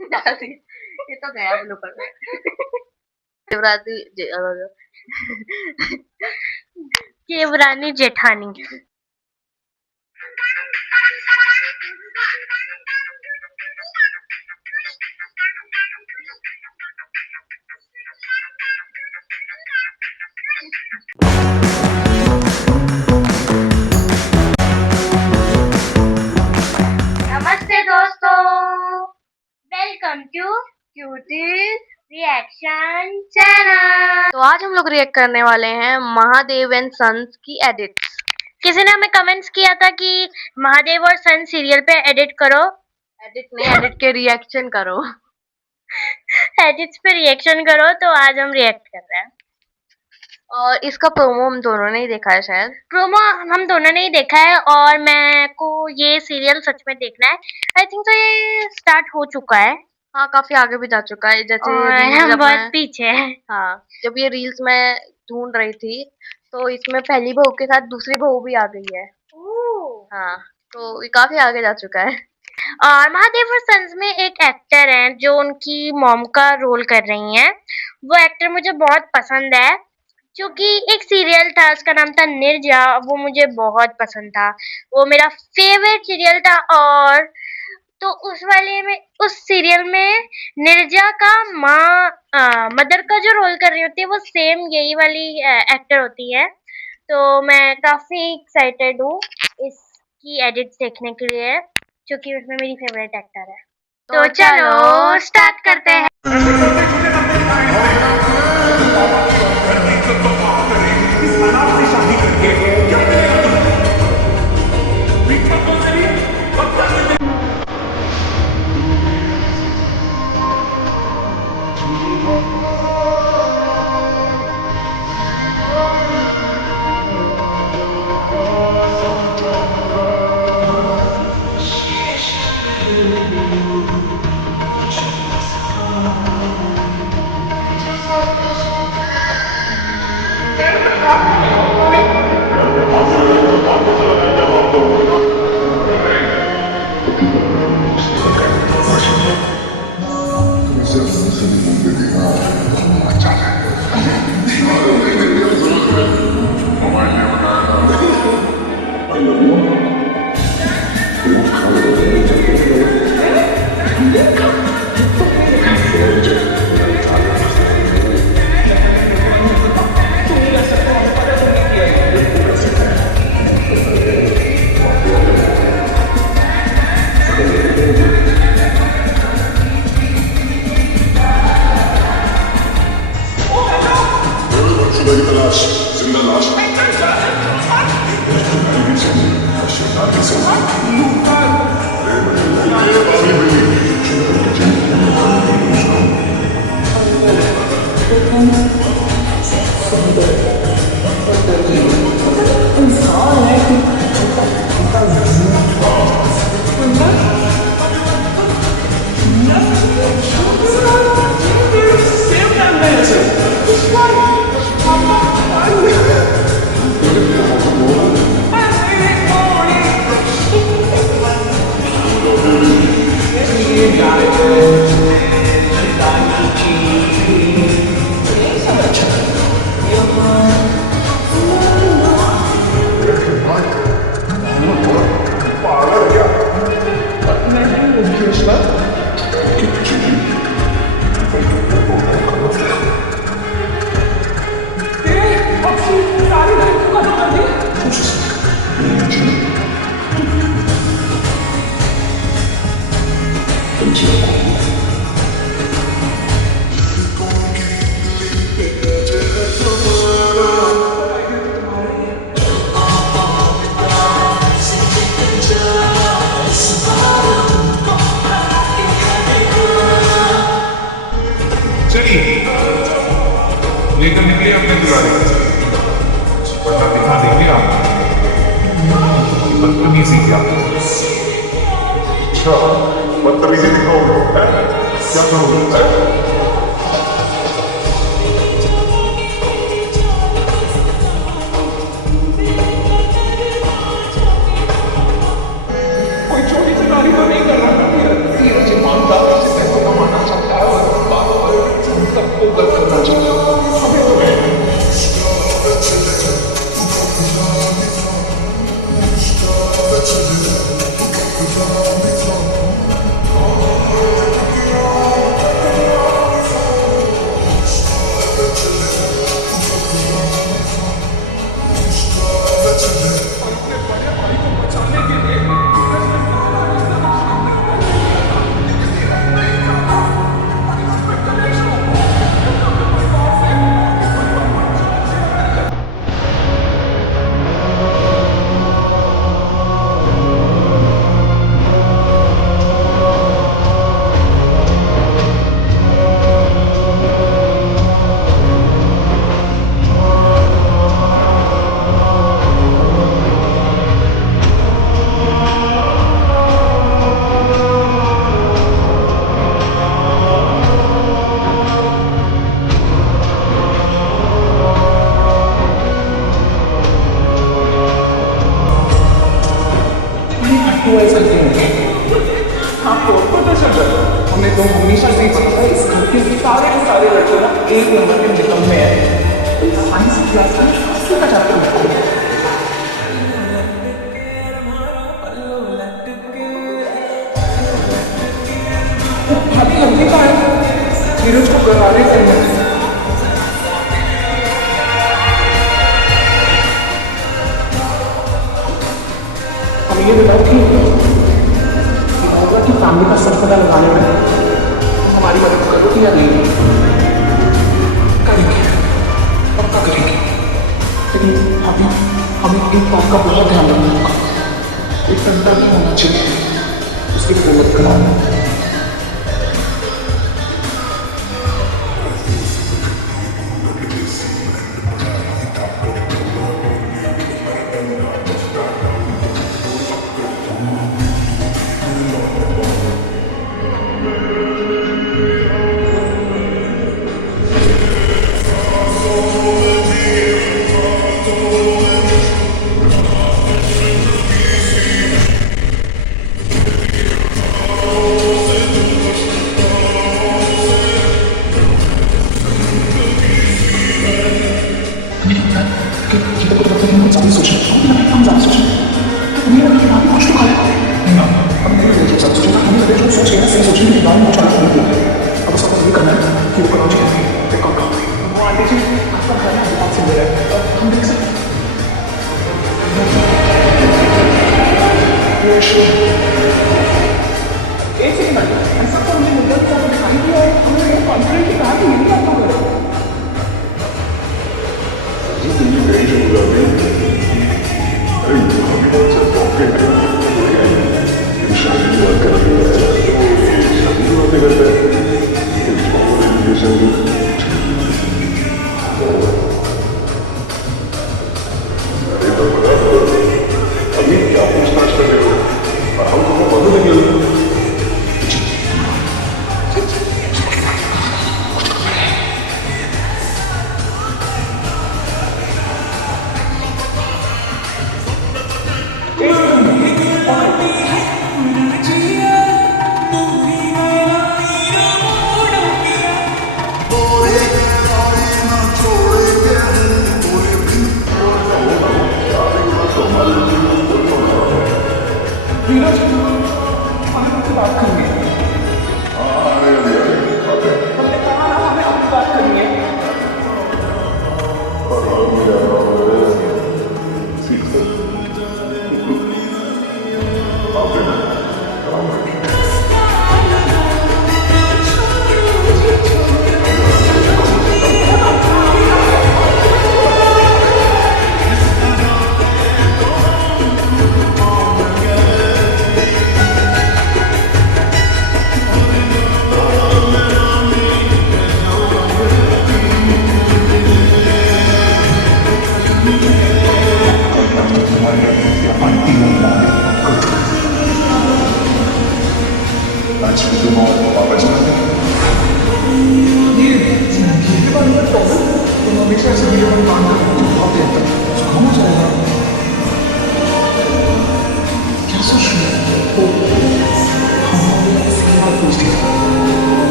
ये तो गया ब्लूपर में। शिवरात्रि केवरानी जेठानी। नमस्ते दोस्तों, welcome to cutie. Reaction channel. तो आज हम लोग रिएक्ट करने वाले हैं महादेव एंड सन्स की एडिट। किसी ने हमें कमेंट्स किया था कि महादेव और सन सीरियल पे एडिट करो। एडिट नहीं, एडिट के रिएक्शन करो। एडिट्स पे रिएक्शन करो, तो आज हम रिएक्ट कर रहे हैं। और इसका प्रोमो हम दोनों ने ही देखा है शायद। प्रोमो हम दोनों ने ही देखा है और मैं को ये सीरियल सच में देखना है। आई थिंक तो ये स्टार्ट हो चुका है। हाँ, काफी आगे भी जा चुका है। जैसे और रील्स हम जब बहुत मैं पीछे हैं। हाँ, जब ये रील्स मैं ढूंढ रही थी तो इसमें पहली बहू के साथ दूसरी बहू भी आ गई है। हाँ, तो ये काफी आगे जा चुका है। और महादेव और सन्स में एक एक्टर हैं जो उनकी मॉम का रोल कर रही हैं। वो एक्टर मुझे बहुत पसंद है क्योंकि एक सीरियल था, उसका नाम था निर्जा। वो मुझे बहुत पसंद था, वो मेरा फेवरेट सीरियल था। और तो उस सीरियल में निर्जा का मदर का जो रोल कर रही होती है वो सेम यही वाली एक्टर होती है। तो मैं काफी एक्साइटेड हूँ इसकी एडिट्स देखने के लिए, क्योंकि उसमें मेरी फेवरेट एक्टर है। तो चलो स्टार्ट करते हैं। जिंदा लाश लेकर निकले अपने दुलारे वरना दिखा देंगे आप बदतमीजी क्या। अच्छा, बदतमीजी दिखाओगे क्या करोगे? कोई छोटी सी गाड़ी तो नहीं कर रहा। फोकस करना चाहिए अबे तो मैं ऐसा क्यों आपको पता चल रहा है हमें तो हमेशा से ही पता था इस घर के सारे लड़के ना एक नंबर के निकम में है साइंस क्लास में क्यों का चैप्टर होता है भाभी लंबी का है नीरज को गरारे करने हम ये बताओ कि फैमिली का सरपदा लगाने में हमारी मदद करोगे या नहीं करेंगे पक्का करेंगे लेकिन हमें एक बात का बहुत ध्यान रखना होगा एक घंटा नहीं होना चाहिए उसकी मदद कराना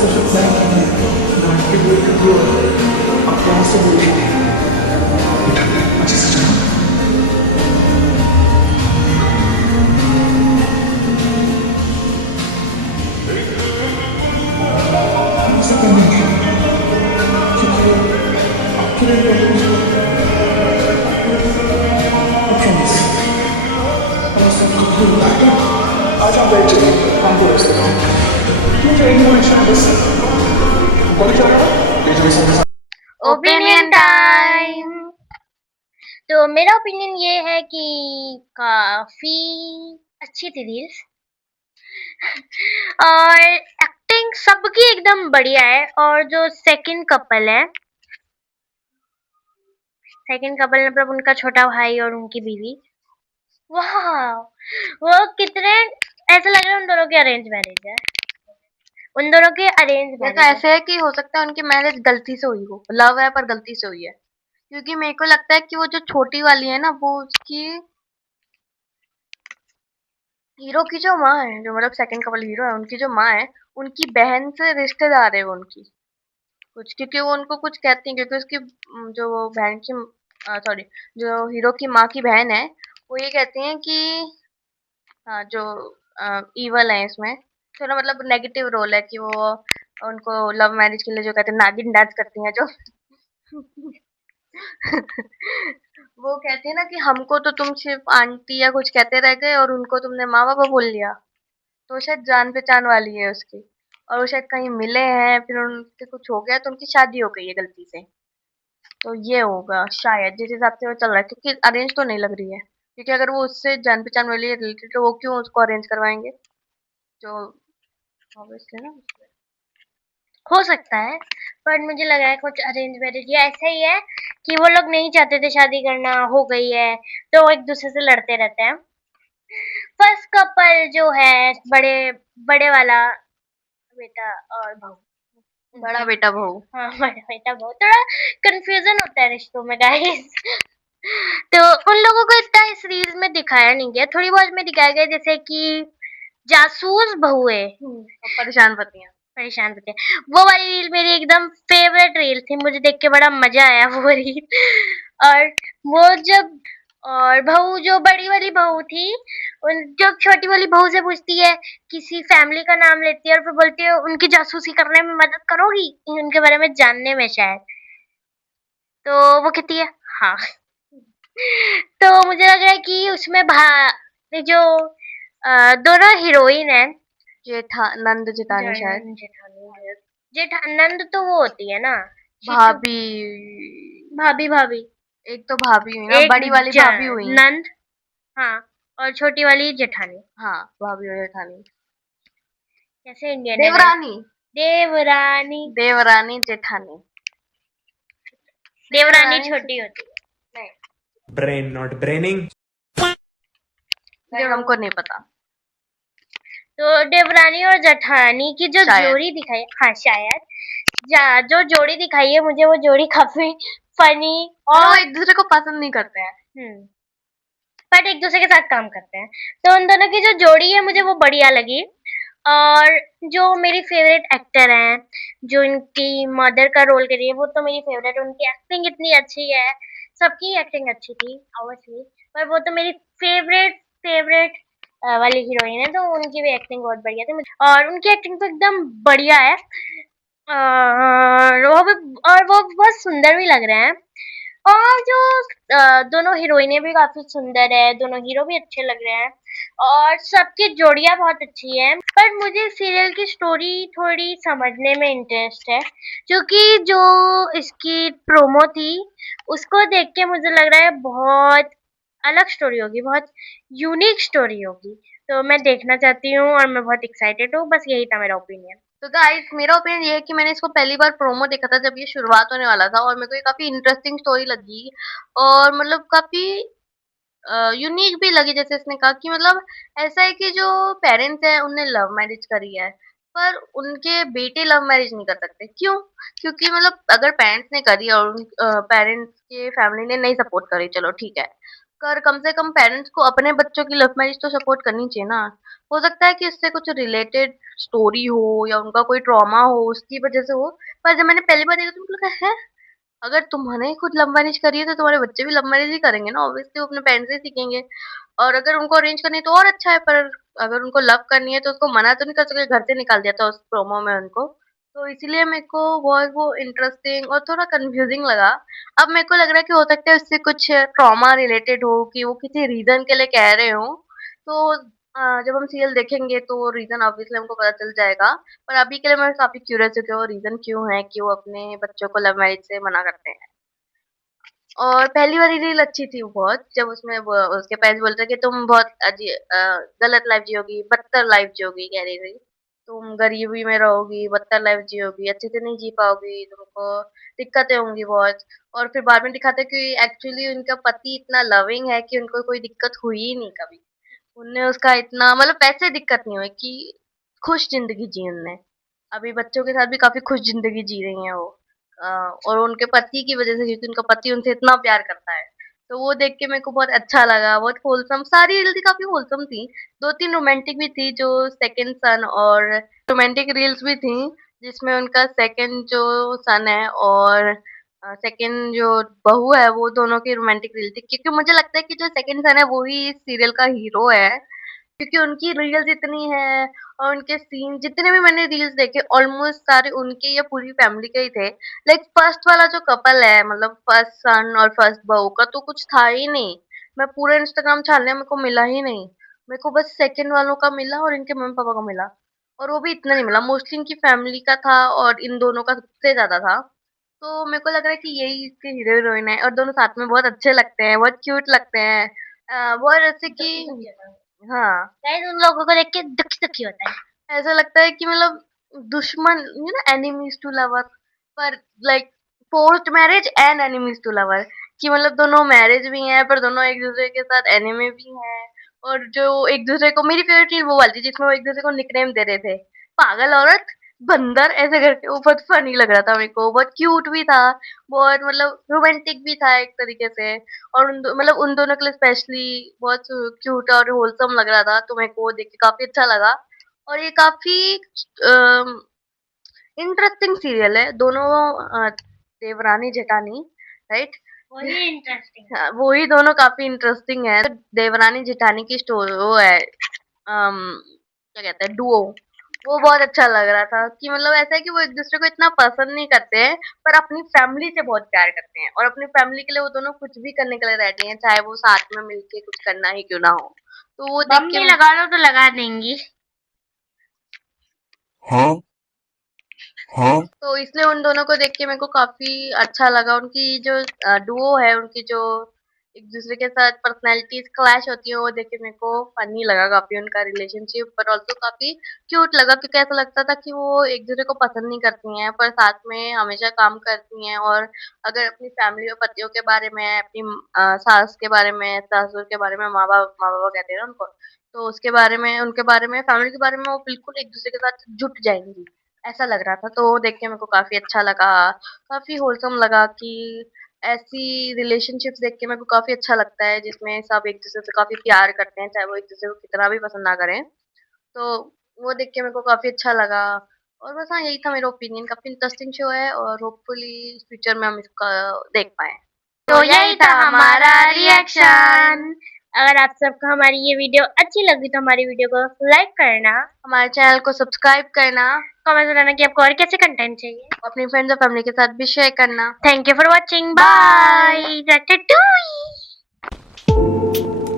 Social planning ये अब प्यार से बोलेंगे, बेटा अच्छे से चलो। हम ऐसा करेंगे क्योंकि आपके लिए प्रॉमिस हम ऐसा कभी नहीं करेंगे। आज आप बैठ जाइए, हम बोल सकते हैं मुझे इन्फॉर्मेशन बस कॉलेज जा रहा है ले जाइए सबके साथ। Opinion time. तो मेरा ओपिनियन ये है कि काफी अच्छी थी रील्स और एक्टिंग सबकी एकदम बढ़िया है। और जो सेकंड कपल मतलब उनका छोटा भाई और उनकी बीवी, वाह वो कितने, ऐसा लग रहा है उन दोनों की अरेंज मैरिज है। उन दोनों की अरेंज ये तो मैरिज है। ऐसे है कि हो सकता है उनकी मैरिज गलती से हुई हो, लव है पर गलती से हुई है। क्योंकि मेरे को लगता है कि वो जो छोटी वाली है ना, वो उसकी हीरो की जो माँ है, जो मतलब सेकंड कपल हीरो है, उनकी जो माँ है, उनकी बहन से रिश्तेदार है वो उनकी कुछ, क्योंकि वो उनको कुछ कहती है, क्योंकि उसकी जो वो बहन की सॉरी, जो हीरो की माँ की बहन है, वो ये कहती हैं कि हाँ, जो इवल है इसमें, थोड़ा मतलब नेगेटिव रोल है कि वो उनको लव मैरिज के लिए जो कहते हैं नागिन डांस करती हैं जो वो कहती है ना कि हमको तो तुम सिर्फ आंटी या कुछ कहते रह गए और उनको तुमने माँ बाबा बोल लिया। तो शायद जान पहचान वाली है उसकी, और वो शायद कहीं मिले हैं, फिर उनसे कुछ हो गया तो उनकी शादी हो गई है गलती से। तो ये होगा शायद, जिस हिसाब से वो चल रहा है, क्योंकि अरेंज तो नहीं लग रही है, क्योंकि अगर वो उससे जान पहचान वाली है रिलेटेड, तो वो क्यों उसको अरेंज करवाएंगे, जो ऑब्वियसली ना। हो सकता है, पर मुझे लगा है कुछ अरेंज मैरिज या ऐसा ही है कि वो लोग नहीं चाहते थे शादी करना, हो गई है तो वो एक दूसरे से लड़ते रहते हैं। फर्स्ट कपल जो है, बड़े बड़े वाला बेटा और बहू, बड़ा बेटा बहू। हाँ बड़ा बेटा बहू, थोड़ा कंफ्यूजन होता है रिश्तों में गाइस। तो उन लोगों को इतना इस सीरीज में दिखाया नहीं गया, थोड़ी बहुत में दिखाया गया, जैसे कि जासूस बहुएं और परेशान पतियां। परेशान होते हैं। वो वाली रील मेरी एकदम फेवरेट रील थी, मुझे देख के बड़ा मजा आया वो रील। और वो जब, और बहू जो बड़ी वाली बहू थी, उन जब छोटी वाली बहू से पूछती है, किसी फैमिली का नाम लेती है और फिर बोलती है उनकी जासूसी करने में मदद करोगी, उनके बारे में जानने में शायद, तो वो कहती है हाँ। तो मुझे लग रहा है कि उसमें जो दोनों हीरोइन है, नंद जितानी शायद। जेठानी नंद तो वो होती है ना, शीतू, भाभी। भाभी भाभी, एक तो भाभी हुई ना, एक बड़ी वाली भाभी हुई। नंद, हाँ, और छोटी वाली जेठानी। हाँ, भाभी और जेठानी। कैसे इंडियन है guys? देवरानी। देवरानी। देवरानी जेठानी। देवरानी छोटी होती है। नहीं, Brain not braining. नहीं हमको नहीं पता। तो देवरानी और जेठानी की जो शायद। जोड़ी दिखाई, हाँ शायद, जो जोड़ी दिखाई है मुझे, वो जोड़ी काफी फनी और वो और एक दूसरे को पसंद नहीं करते हैं। बट एक दूसरे के साथ काम करते हैं। तो उन दोनों की जो जोड़ी है मुझे वो बढ़िया लगी। और जो मेरी फेवरेट एक्टर हैं, जो इनकी मदर का रोल करी है, वो तो मेरी फेवरेट है, उनकी एक्टिंग इतनी अच्छी है, सबकी एक्टिंग अच्छी थी ऑब्वियसली, पर वो तो मेरी फेवरेट फेवरेट वाली हीरोइन है, तो उनकी भी एक्टिंग बहुत बढ़िया थी और उनकी एक्टिंग तो एकदम बढ़िया है। और वो बहुत सुंदर भी लग रहे हैं। और जो दोनों हीरोइनें भी काफी सुंदर है, दोनों हीरो भी अच्छे लग रहे हैं और सबकी जोड़ियां बहुत अच्छी हैं। पर मुझे सीरियल की स्टोरी थोड़ी समझने में इंटरेस्ट है, क्योंकि जो इसकी प्रोमो थी उसको देख के मुझे लग रहा है बहुत अलग स्टोरी होगी, बहुत यूनिक स्टोरी होगी। तो मैं देखना चाहती हूँ और मैं बहुत एक्साइटेड हूँ। बस यही था मेरा ओपिनियन। तो गाइस, मेरा ओपिनियन ये है कि मैंने इसको पहली बार प्रोमो देखा था जब ये शुरुआत होने वाला था, और मेरे को ये काफी इंटरेस्टिंग स्टोरी लगी, और मतलब काफी यूनिक भी लगी। जैसे इसने कहा कि मतलब ऐसा है कि जो पेरेंट्स हैं उनने लव मैरिज करी है, पर उनके बेटे लव मैरिज नहीं कर सकते। क्यों? क्योंकि मतलब अगर पेरेंट्स ने करी और पेरेंट्स के फैमिली ने नहीं सपोर्ट करी, चलो ठीक है, कर कम से कम पेरेंट्स को अपने बच्चों की लव मैरिज तो सपोर्ट करनी चाहिए ना। हो सकता है कि इससे कुछ रिलेटेड स्टोरी हो या उनका कोई ट्रॉमा हो उसकी वजह से हो। पर जब मैंने पहली बार देखा तो मुझे लगा है, अगर तुम्हारे खुद लव मैरिज करी है तो तुम्हारे बच्चे भी लव मैरिज ही करेंगे ना, ऑब्वियसली वो अपने पेरेंट्स से ही सीखेंगे। और अगर उनको अरेंज करनी है तो और अच्छा है, पर अगर उनको लव करनी है तो उसको मना तो नहीं कर सकते, घर से निकाल दिया था उस प्रोमो में उनको। तो इसीलिए मेरे को बहुत वो इंटरेस्टिंग और थोड़ा कंफ्यूजिंग लगा। अब मेरे को लग रहा है कि हो सकता है उससे कुछ ट्रॉमा रिलेटेड हो, कि वो किसी रीजन के लिए कह रहे हो। तो जब हम सीरियल देखेंगे तो वो रीजन ऑब्वियसली हमको पता चल जाएगा। पर अभी के लिए मैं काफी क्यूरियस हूँ कि वो रीजन क्यों है कि वो अपने बच्चों को लव मैरिज से मना करते हैं। और पहली वाली रील अच्छी थी बहुत, जब उसमें वो उसके पेरेंट्स बोलते हैं कि तुम बहुत गलत लाइफ जियोगी, बदतर लाइफ जियोगी, कह रही थी। तुम गरीबी में रहोगी, बदतर लाइफ जियोगी, अच्छे से नहीं जी पाओगी, तुमको दिक्कतें होंगी बहुत। और फिर बाद में दिखाते हैं कि एक्चुअली उनका पति इतना लविंग है कि उनको कोई दिक्कत हुई ही नहीं कभी। उनने उसका इतना मतलब पैसे दिक्कत नहीं हुई, कि खुश जिंदगी जी उनने। अभी बच्चों के साथ भी काफी खुश जिंदगी जी रही हैं वो। अ, और उनके पति की वजह से, क्योंकि उनका पति उनसे इतना प्यार करता है। तो वो देख के मेरे को बहुत अच्छा लगा, बहुत होलसम सारी रील थी, काफी होलसम थी। 2-3 रोमांटिक भी थी, जो सेकंड सन, और रोमांटिक रील्स भी थी जिसमें उनका सेकंड जो सन है और सेकंड जो बहू है वो दोनों की रोमांटिक रील थी, क्योंकि मुझे लगता है कि जो सेकंड सन है वो ही इस सीरियल का हीरो है। क्योंकि उनकी रील्स इतनी हैं और उनके सीन जितने भी मैंने रील्स देखे ऑलमोस्ट सारे उनके या पूरी फैमिली के ही थे। लाइक फर्स्ट वाला जो कपल है, मतलब फर्स्ट सन और फर्स्ट बहू का तो कुछ था ही नहीं। मैं पूरे इंस्टाग्राम छान लिया, मेरे को मिला ही नहीं। मेरे को बस सेकंड वालों का मिला और इनके मम्मी पापा का मिला। और वो भी इतना नहीं मिला, मोस्टली इनकी फैमिली का था और इन दोनों का सबसे ज्यादा था। तो मेरे को लग रहा है कि यही इसके हीरो हीरोइन है, और दोनों साथ में बहुत अच्छे लगते हैं, बहुत क्यूट लगते हैं। बहुत ऐसे कि हाँ, गाइस उन लोगों को देख के दुखी दुखी होता है। ऐसा लगता है कि मतलब दुश्मन, एनिमीज टू लवर, पर like forced marriage and enemies to lover, कि मतलब दोनों मैरिज भी हैं पर दोनों एक दूसरे के साथ एनिमी भी हैं। और जो एक दूसरे को, मेरी फेवरेट चीज वो वाली थी जिसमें वो एक दूसरे को निकनेम दे रहे थे, पागल औरत, बंदर, ऐसे करके। वो बहुत फनी लग रहा था मेरे को, बहुत क्यूट भी था, बहुत मतलब रोमांटिक भी था एक तरीके से। और मतलब उन दोनों के लिए स्पेशली बहुत क्यूट और होलसम लग रहा था, तो मेरे को वो देख के काफी अच्छा लगा। और ये काफी इंटरेस्टिंग सीरियल है, दोनों देवरानी जेठानी, राइट? वही इंटरेस्टिंग। हाँ, वो ही दोनों काफी इंटरेस्टिंग है। देवरानी जेठानी की स्टोरी वो है, क्या कहते हैं, डुओ। वो बहुत अच्छा लग रहा था कि मतलब ऐसा है कि वो एक दूसरे को इतना पसंद नहीं करते हैं, पर अपनी फैमिली से बहुत प्यार करते हैं, और अपनी फैमिली के लिए वो दोनों कुछ भी करने के लिए रेडी हैं, चाहे वो साथ में मिलके कुछ करना ही क्यों ना हो। तो वो देख बम के भी लगा दो तो लगा देंगी। तो इसलिए उन दोनों को देख के मेरे को काफी अच्छा लगा। उनकी जो डुओ है, उनकी जो एक दूसरे के साथ पर्सनैलिटीज क्लैश होती है, वो देख के मेरे को फनी लगा काफी उनका रिलेशनशिप, पर ऑल्सो काफी क्यूट लगा, क्योंकि ऐसा लगता था कि वो एक दूसरे को पसंद नहीं करती हैं पर साथ में हमेशा काम करती हैं। और अगर अपनी फैमिली और पतियों के बारे में, अपनी सास के बारे में, ससुर के बारे में, माँ बाबा कहते हैं ना उनको, तो उसके बारे में, उनके बारे में, फैमिली के बारे में वो बिल्कुल एक दूसरे के साथ जुट जाएंगी, ऐसा लग रहा था। तो वो देख के मेरे को काफ़ी अच्छा लगा, काफ़ी होलसम लगा कि ऐसी रिलेशनशिप्स देख के मेरे को काफ़ी अच्छा लगता है जिसमें सब एक-दूसरे से काफ़ी प्यार करते हैं, चाहे वो एक-दूसरे को कितना भी पसंद ना करें। तो वो देख के मेरे को काफ़ी अच्छा लगा। और बस हाँ, यही था मेरा ओपिनियन, काफ़ी इंटरेस्टिंग शो है और होपफुली फ्यूचर में हम इसका देख पाएँ। तो यही था हमारा रिएक्शन। अगर आप सबको हमारी ये वीडियो अच्छी लगी तो हमारी वीडियो को लाइक करना, हमारे चैनल को सब्सक्राइब करना, कमेंट में बताना कि आपको और कैसे कंटेंट चाहिए। अपनी फ्रेंड्स और फैमिली के साथ भी शेयर करना। Thank you for watching. Bye. Bye.